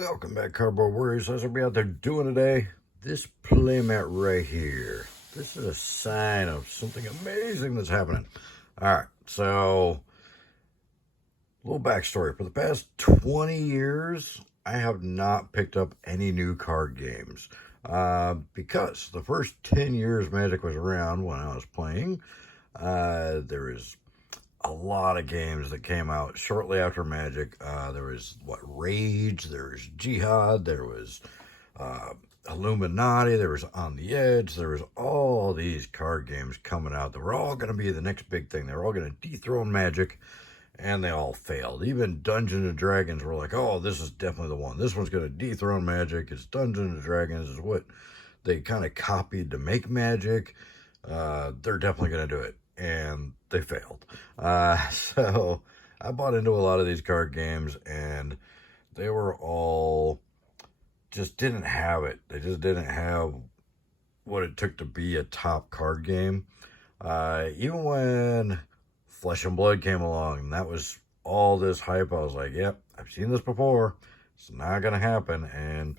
Welcome back, Cardboard Warriors. How's everybody out there doing today? This playmat right here, this is a sign of something amazing that's happening. All right, so a little backstory. For the past 20 years, I have not picked up any new card games because the first 10 years Magic was around when I was playing, there was a lot of games that came out shortly after Magic. There was Rage, there was Jihad, there was Illuminati, there was On the Edge, there was all these card games coming out that were all going to be the next big thing. They were all going to dethrone Magic, and they all failed. Even Dungeons and Dragons were like, oh, this is definitely the one. This one's going to dethrone Magic. It's Dungeons and Dragons is what they kind of copied to make Magic. They're definitely going to do it. And they failed. So I bought into a lot of these card games, and they were all just didn't have it. They just didn't have what it took to be a top card game. Even when Flesh and Blood came along, and that was all this hype, I was like, yep, I've seen this before. It's not going to happen. And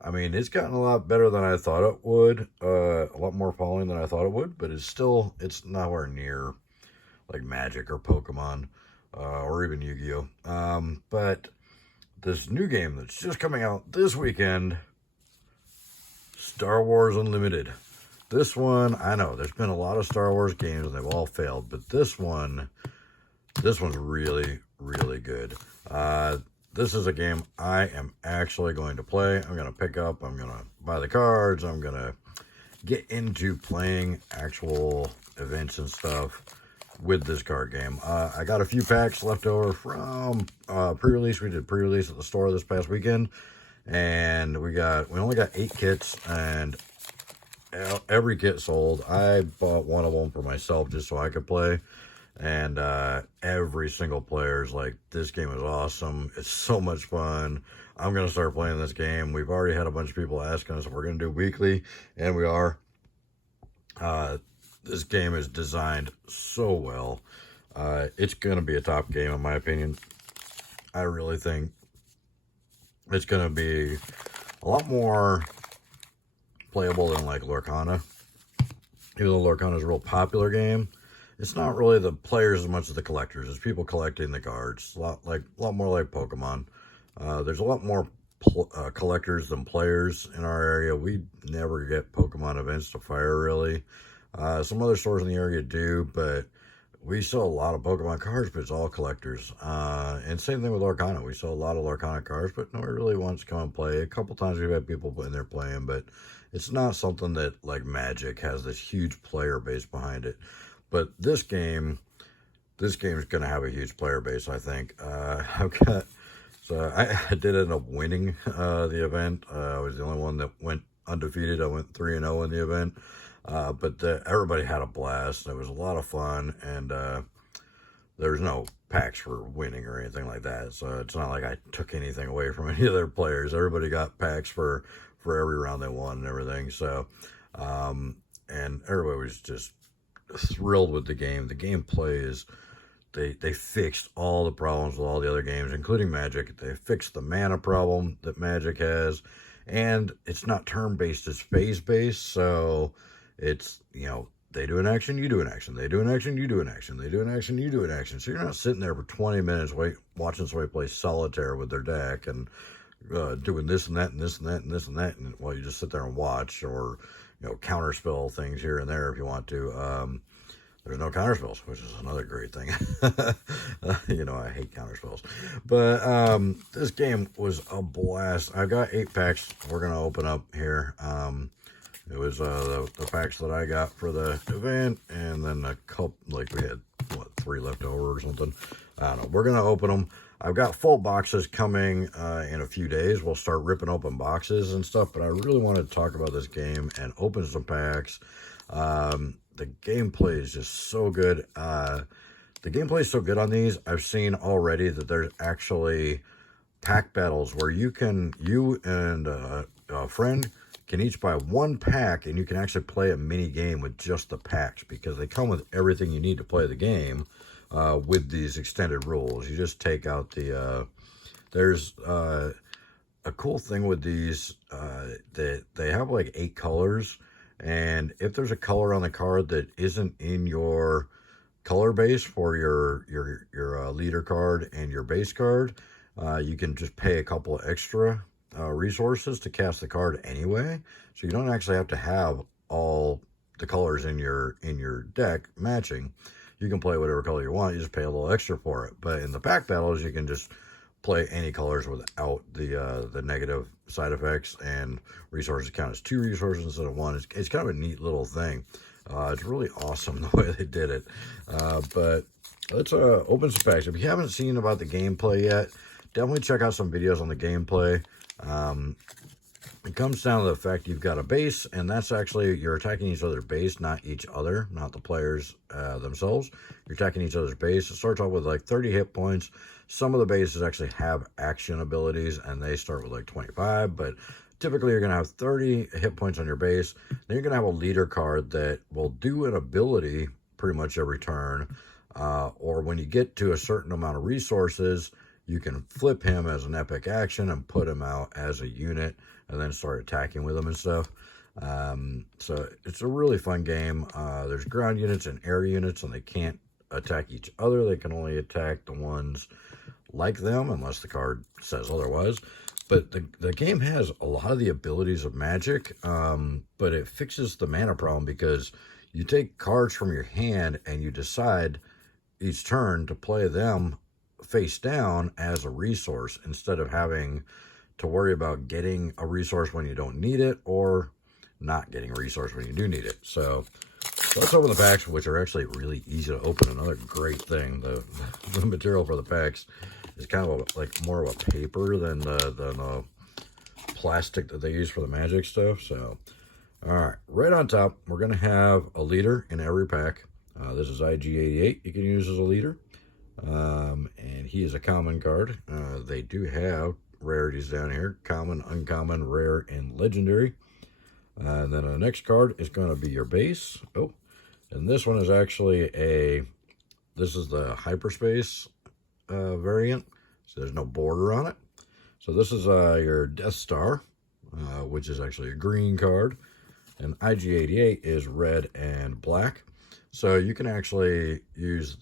I mean, it's gotten a lot better than I thought it would. A lot more following than I thought it would, but it's nowhere near like Magic or Pokemon or even Yu-Gi-Oh! But this new game that's just coming out this weekend, Star Wars Unlimited. This one, I know there's been a lot of Star Wars games and they've all failed, but this one's really, really good. This is a game I am actually going to play. I'm going to pick up. I'm going to buy the cards. I'm going to get into playing actual events and stuff with this card game. I got a few packs left over from pre-release. We did pre-release at the store this past weekend. And we only got 8 kits, and every kit sold. I bought one of them for myself just so I could play. And every single player's like, this game is awesome. It's so much fun. I'm going to start playing this game. We've already had a bunch of people asking us if we're going to do weekly, and we are. This game is designed so well. It's going to be a top game, in my opinion. I really think it's going to be a lot more playable than like Lorcana. Even though Lorcana is a real popular game, it's not really the players as much as the collectors. It's people collecting the cards. A lot more like Pokemon. There's a lot more collectors than players in our area. We never get Pokemon events to fire, really. Some other stores in the area do, but we sell a lot of Pokemon cards, but it's all collectors. And same thing with Lorcana. We sell a lot of Lorcana cards, but nobody really wants to come and play. A couple times we've had people in there playing, but it's not something that, like Magic, has this huge player base behind it. But this game is going to have a huge player base, I think. So I did end up winning the event. I was the only one that went undefeated. I went 3-0 in the event. But everybody had a blast. It was a lot of fun, and there's no packs for winning or anything like that. So it's not like I took anything away from any of their players. Everybody got packs for every round they won and everything. So, and everybody was just thrilled with the game. The gameplay is, they fixed all the problems with all the other games, including Magic. They fixed the mana problem that Magic has, and it's not turn-based, it's phase-based. So it's, they do an action, you do an action. They do an action, you do an action. They do an action, you do an action. So you're not sitting there for 20 minutes watching somebody play solitaire with their deck and doing this and that and this and that and this and that, and while you just sit there and watch, or counterspell things here and there if you want to. There's no counterspells, which is another great thing. I hate counterspells. But this game was a blast. I've got 8 packs we're going to open up here. It was the packs that I got for the event, and then a couple, like we had, 3 left over or something. I don't know. We're going to open them. I've got full boxes coming in a few days. We'll start ripping open boxes and stuff, but I really wanted to talk about this game and open some packs. The gameplay is just so good. The gameplay is so good on these. I've seen already that there's actually pack battles where you and a friend can each buy 1 pack, and you can actually play a mini game with just the packs, because they come with everything you need to play the game with these extended rules. You just take out the there's a cool thing with these, that they have like 8 colors, and if there's a color on the card that isn't in your color base for your leader card and your base card, you can just pay a couple extra resources to cast the card anyway. So you don't actually have to have all the colors in your deck matching. You can play whatever color you want. You just pay a little extra for it. But in the pack battles, you can just play any colors without the negative side effects, and resources count as 2 resources instead of 1. It's kind of a neat little thing. It's really awesome the way they did it. But let's open some packs. If you haven't seen about the gameplay yet, definitely check out some videos on the gameplay. It comes down to the fact you've got a base, and that's actually, you're attacking each other's base, not each other, not the players themselves. You're attacking each other's base. It starts off with like 30 hit points. Some of the bases actually have action abilities, and they start with like 25, but typically you're going to have 30 hit points on your base. Then you're going to have a leader card that will do an ability pretty much every turn, or when you get to a certain amount of resources, you can flip him as an epic action and put him out as a unit and then start attacking with him and stuff. So it's a really fun game. There's ground units and air units, and they can't attack each other. They can only attack the ones like them unless the card says otherwise. But the game has a lot of the abilities of Magic, but it fixes the mana problem because you take cards from your hand and you decide each turn to play them face down as a resource instead of having to worry about getting a resource when you don't need it or not getting a resource when you do need it. So let's open the packs, which are actually really easy to open. Another great thing, the material for the packs is kind of like more of a paper than the plastic that they use for the Magic stuff. So all right, right on top, we're going to have a leader in every pack. This is IG-88 you can use as a leader. And he is a common card. They do have rarities down here: common, uncommon, rare, and legendary. And then the next card is going to be your base. Oh, and this one is actually this is the hyperspace variant, so there's no border on it. So this is your Death Star, which is actually a green card, and IG-88 is red and black. So you can actually use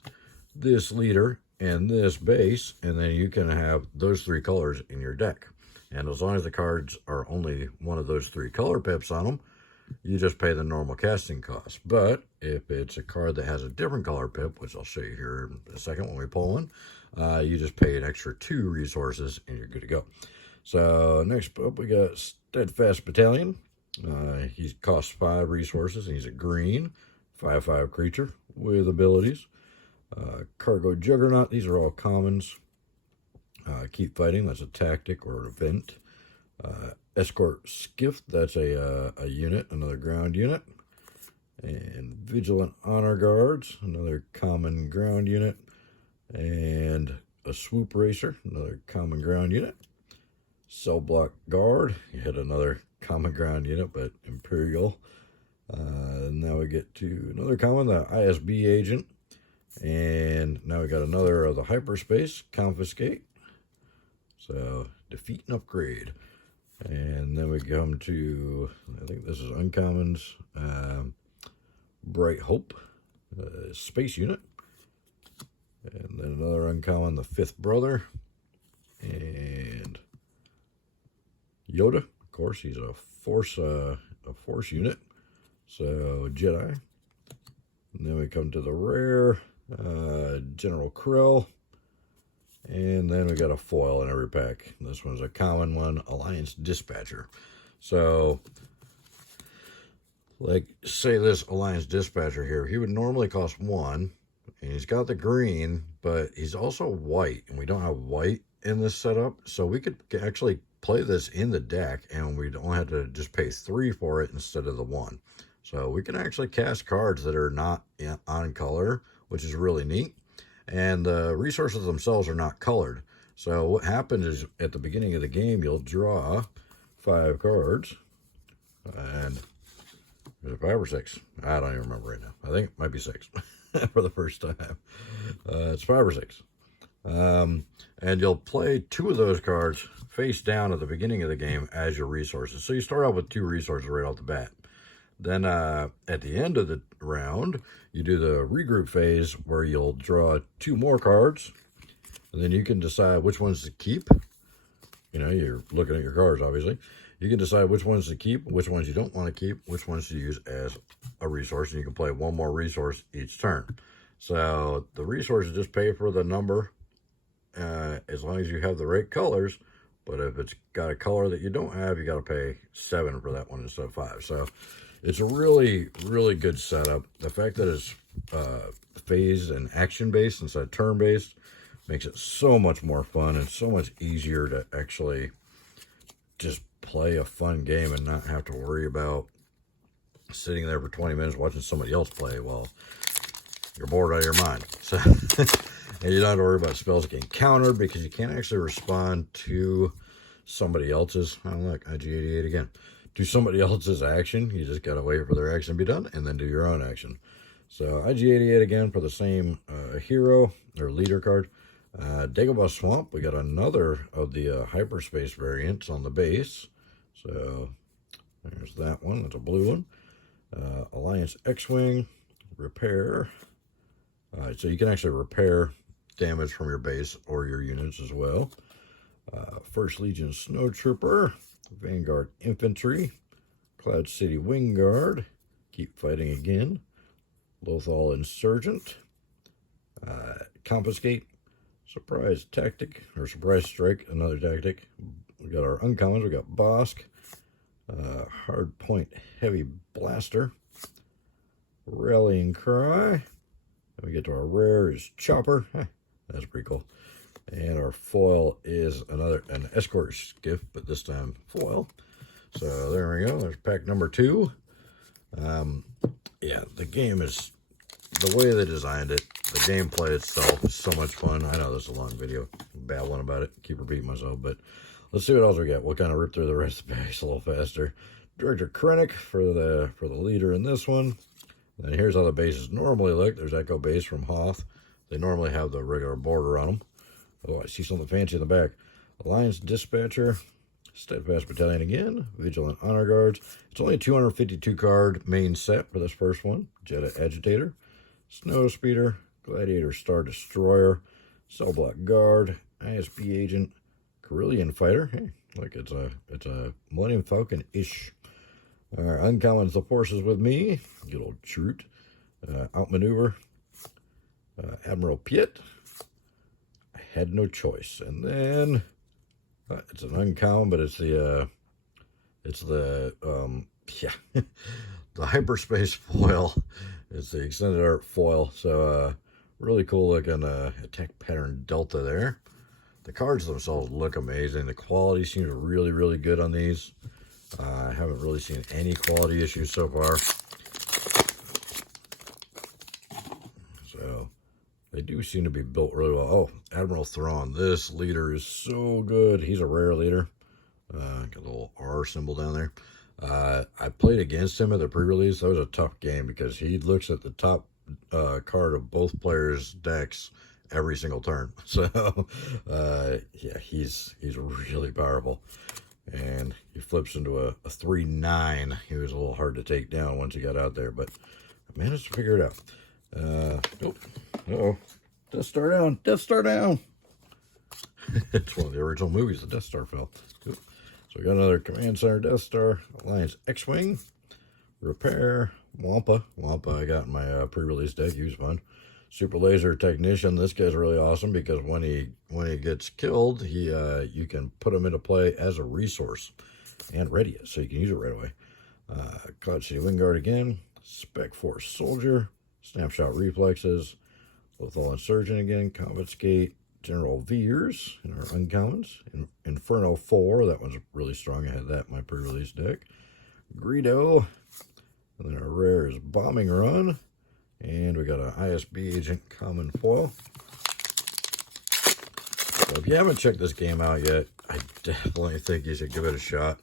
this leader and this base, and then you can have those 3 colors in your deck. And as long as the cards are only one of those 3 color pips on them, you just pay the normal casting cost. But if it's a card that has a different color pip, which I'll show you here in a second when we pull one, you just pay an extra 2 resources and you're good to go. So next up, we got Steadfast Battalion. He costs 5 resources, and he's a green 5/5 creature with abilities. Cargo Juggernaut, these are all commons. Keep Fighting, that's a tactic or an event. Escort Skiff, that's a unit, another ground unit. And Vigilant Honor Guards, another common ground unit. And a Swoop Racer, another common ground unit. Cell Block Guard, you had another common ground unit, but Imperial. Now we get to another common, the ISB Agent. And now we got another of the Hyperspace, Confiscate. So, Defeat and Upgrade. And then we come to, I think this is uncommons, Bright Hope, Space Unit. And then another uncommon, the Fifth Brother. And Yoda, of course, he's a force unit. So, Jedi. And then we come to the rare, General Krill. And then we got a foil in every pack. This one's a common one, Alliance Dispatcher. So, like, say this Alliance Dispatcher here, he would normally cost 1, and he's got the green, but he's also white, and we don't have white in this setup, so we could actually play this in the deck, and we'd only have to just pay 3 for it instead of the 1. So we can actually cast cards that are not on color, which is really neat. And the resources themselves are not colored. So what happens is at the beginning of the game, you'll draw 5 cards. And is it 5 or 6? I don't even remember right now. I think it might be 6 for the first time. It's 5 or 6. And you'll play 2 of those cards face down at the beginning of the game as your resources. So you start out with 2 resources right off the bat. Then at the end of the round, you do the regroup phase where you'll draw 2 more cards. And then you can decide which ones to keep. You know, you're looking at your cards, obviously. You can decide which ones to keep, which ones you don't want to keep, which ones to use as a resource. And you can play 1 more resource each turn. So the resources just pay for the number as long as you have the right colors. But if it's got a color that you don't have, you got to pay 7 for that one instead of 5. So it's a really, really good setup. The fact that it's phase and action-based instead of turn-based makes it so much more fun and so much easier to actually just play a fun game and not have to worry about sitting there for 20 minutes watching somebody else play while you're bored out of your mind. So, and you don't have to worry about spells getting countered because you can't actually respond to somebody else's, oh look, IG-88 again, to somebody else's action. You just got to wait for their action to be done and then do your own action. So IG-88 again for the same hero or leader card. Dagobah Swamp, we got another of the hyperspace variants on the base. So there's that one. That's a blue one. Alliance X-Wing, repair. So you can actually repair damage from your base or your units as well. First Legion Snowtrooper, Vanguard Infantry, Cloud City Wing Guard, keep fighting again. Lothal Insurgent, Confiscate, Surprise Tactic, or Surprise Strike, another tactic. We got our uncommons, we got Bosk, Hard Point Heavy Blaster, Rallying Cry. Then we get to our rare is Chopper. That's pretty cool. And our foil is an escort skiff, but this time foil. So there we go. There's pack number 2. Yeah, the game is, the way they designed it, the gameplay itself is so much fun. I know this is a long video, babbling about it, keep repeating myself, but let's see what else we got. We'll kind of rip through the rest of the bags a little faster. Director Krennic for the leader in this one. And here's how the bases normally look. There's Echo Base from Hoth. They normally have the regular border on them. Oh, I see something fancy in the back. Alliance Dispatcher, Steadfast Battalion again, Vigilant Honor Guards. It's only a 252 card main set for this first one. Jetta Agitator, Snow Speeder, Gladiator Star Destroyer, Cell Block Guard, ISB Agent, Carillion Fighter. Hey, like it's a Millennium Falcon-ish. All right, uncommons the forces with me. Good old Troot. Outmaneuver. Admiral Piet. I had no choice. And then it's an uncommon, but it's the the hyperspace foil. It's the extended art foil. So really cool looking attack pattern delta there. The cards themselves look amazing. The quality seems really, really good on these. I haven't really seen any quality issues so far. So they do seem to be built really well. Oh, Admiral Thrawn. This leader is so good. He's a rare leader. Got a little R symbol down there. I played against him at the pre-release. That was a tough game because he looks at the top card of both players' decks every single turn. So yeah, he's really powerful. And he flips into a 3-9. He was a little hard to take down once he got out there, but I managed to figure it out. Nope. Uh-oh. Death Star down. Death Star down. It's one of the original movies. The Death Star fell. Oop. So we got another Command Center Death Star. Alliance X-Wing. Repair. Wampa. Wampa I got in my pre-release deck. He was fun. Super Laser Technician. This guy's really awesome because when he gets killed, you can put him into play as a resource and ready it, so you can use it right away. Cloud City Wingguard again. Spec Force Soldier. Snapshot Reflexes. Lothal Insurgent again. Confiscate. General Veers in our uncommons. Inferno 4. That one's really strong. I had that in my pre-release deck. Greedo. And then our rare is Bombing Run. And we got an ISB Agent Common Foil. So if you haven't checked this game out yet, I definitely think you should give it a shot.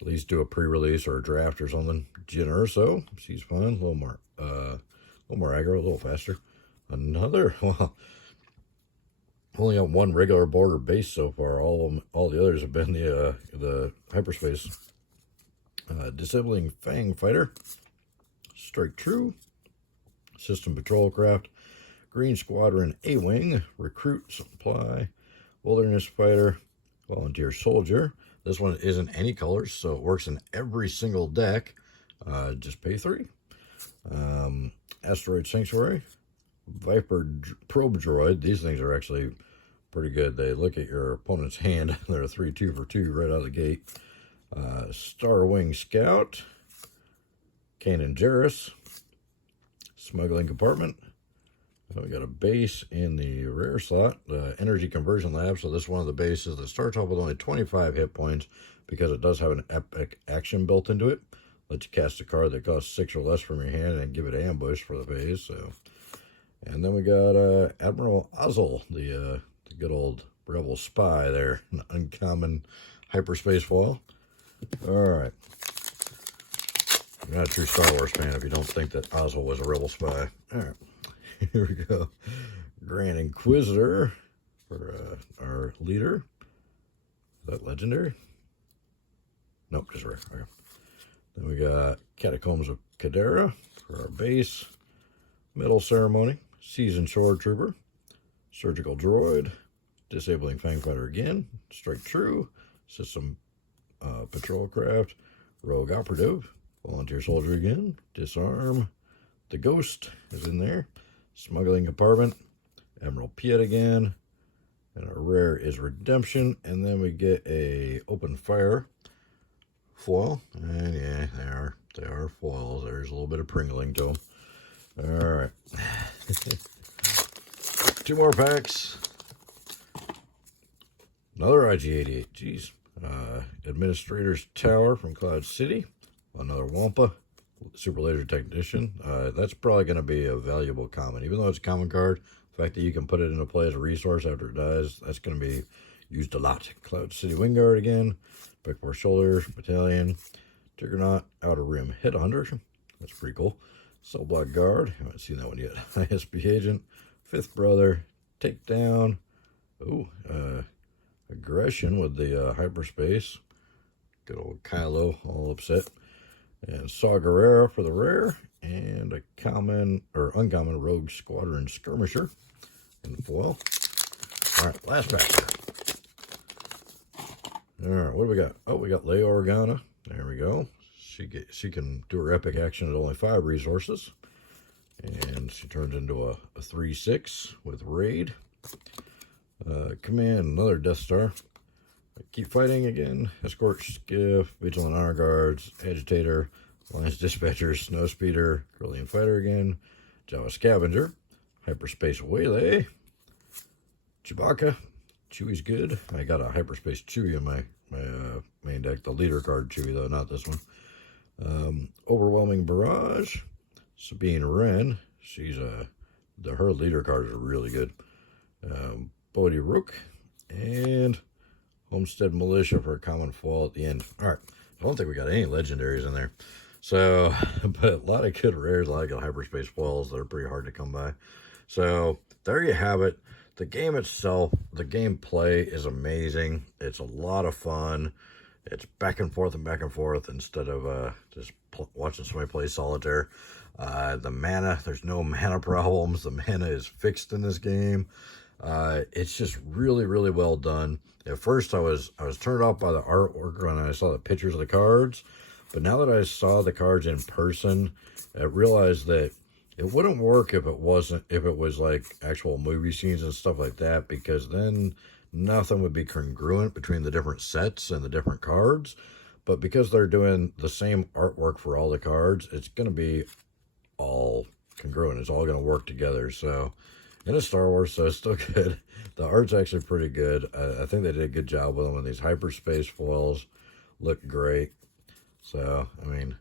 At least do a pre-release or a draft or something. Jyn Erso, she's fun. A little more aggro, a little faster. Another, well, Only got one regular border base so far. All the others have been the hyperspace. Disabling Fang Fighter, Strike True, System Patrol Craft, Green Squadron A-Wing, Recruit Supply, Wilderness Fighter, Volunteer Soldier. This one isn't any colors, so it works in every single deck. Just pay 3. Asteroid Sanctuary, Viper Probe Droid. These things are actually pretty good. They look at your opponent's hand. They're a 3-2 for 2 right out of the gate. Star Wing Scout, Cannon Jarrus, Smuggling Compartment. We got a base in the rare slot, the Energy Conversion Lab. So this is one of the bases that starts off with only 25 hit points because it does have an epic action built into it. Let you cast a card that costs 6 or less from your hand and give it ambush for the phase. So, and then we got Admiral Ozzel, the good old rebel spy there, an uncommon hyperspace foil. All right. You're not a true Star Wars fan if you don't think that Ozzel was a rebel spy. All right. Here we go. Grand Inquisitor for our leader. Is that legendary? Nope, just rare. Okay. Then we got Catacombs of Cadera for our base. Metal Ceremony. Seasoned Shore Trooper. Surgical Droid. Disabling Fang Fighter again. Strike True. System Patrol Craft. Rogue Operative. Volunteer Soldier again. Disarm. The Ghost is in there. Smuggling Compartment. Admiral Piet again. And our rare is Redemption. And then we get a Open Fire foil. And yeah, they are foils. There's a little bit of pringling to them. All right. 2 more packs. Another IG-88. Jeez. Administrator's Tower from Cloud City. Another Wampa. Super Laser Technician. That's probably going to be a valuable common. Even though it's a common card, the fact that you can put it into play as a resource after it dies, that's going to be used a lot. Cloud City Wingguard again. Pick 4 Shoulders. Battalion. Juggernaut. Outer Rim Headhunter. That's pretty cool. Cell Block Guard. Haven't seen that one yet. ISB Agent. Fifth Brother. Takedown. Oh, Aggression with the hyperspace. Good old Kylo, all upset. And Saw Gerrera for the rare. And a common, or uncommon, Rogue Squadron Skirmisher in foil. All right, last pack. All right, what do we got? Oh, we got Leia Organa. There we go. She can do her epic action at only 5 resources. And she turns into a 3/6 with Raid. Command, another Death Star. Keep Fighting again. Escort Skiff, Vigilant Honor Guards, Agitator, Alliance Dispatcher, Snowspeeder, Trillium Fighter again, Jawa Scavenger, Hyperspace Waylay, Chewbacca. Chewie's good. I got a Hyperspace Chewie in my main deck. The leader card Chewie, though, not this one. Overwhelming Barrage, Sabine Wren. She's her leader cards are really good. Bodhi Rook, and Homestead Militia for a common foil at the end. All right, I don't think we got any legendaries in there. So, but a lot of good rares, a lot of good hyperspace foils that are pretty hard to come by. So, there you have it. The game itself, the gameplay is amazing. It's a lot of fun. It's back and forth instead of just watching somebody play solitaire. The mana, there's no mana problems. The mana is fixed in this game. It's just really, really well done. At first, I was turned off by the artwork when I saw the pictures of the cards, but now that I saw the cards in person, I realized that it wouldn't work if it was like actual movie scenes and stuff like that, because then nothing would be congruent between the different sets and the different cards. But because they're doing the same artwork for all the cards, it's going to be all congruent. It's all going to work together. So, and it's Star Wars, so it's still good. The art's actually pretty good. I think they did a good job with them, and these hyperspace foils look great. So, I mean,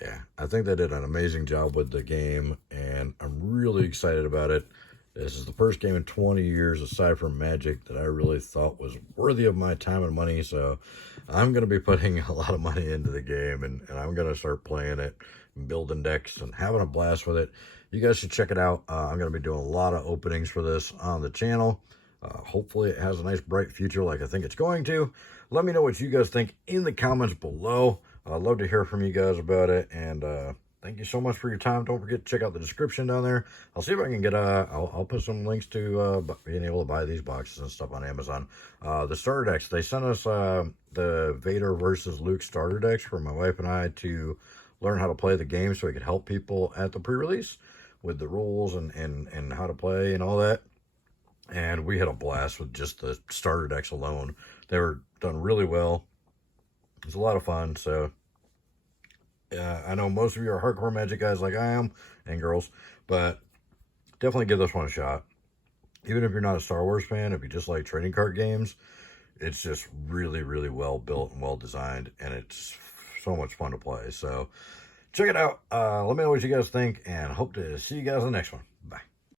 yeah, I think they did an amazing job with the game, and I'm really excited about it. This is the first game in 20 years, aside from Magic, that I really thought was worthy of my time and money. So I'm going to be putting a lot of money into the game, and I'm going to start playing it and building decks and having a blast with it. You guys should check it out. I'm going to be doing a lot of openings for this on the channel. Hopefully it has a nice bright future like I think it's going to. Let me know what you guys think in the comments below. I'd love to hear from you guys about it. And thank you so much for your time. Don't forget to check out the description down there. I'll see if I can get, I'll put some links to being able to buy these boxes and stuff on Amazon. The starter decks, they sent us the Vader versus Luke starter decks for my wife and I to learn how to play the game so we could help people at the pre-release with the rules and how to play and all that. And we had a blast with just the starter decks alone. They were done really well. It was a lot of fun. So I know most of you are hardcore Magic guys like I am, and girls, but definitely give this one a shot. Even if you're not a Star Wars fan, if you just like trading card games, it's just really, really well built and well designed, and it's so much fun to play. So check it out. Let me know what you guys think, and hope to see you guys in the next one.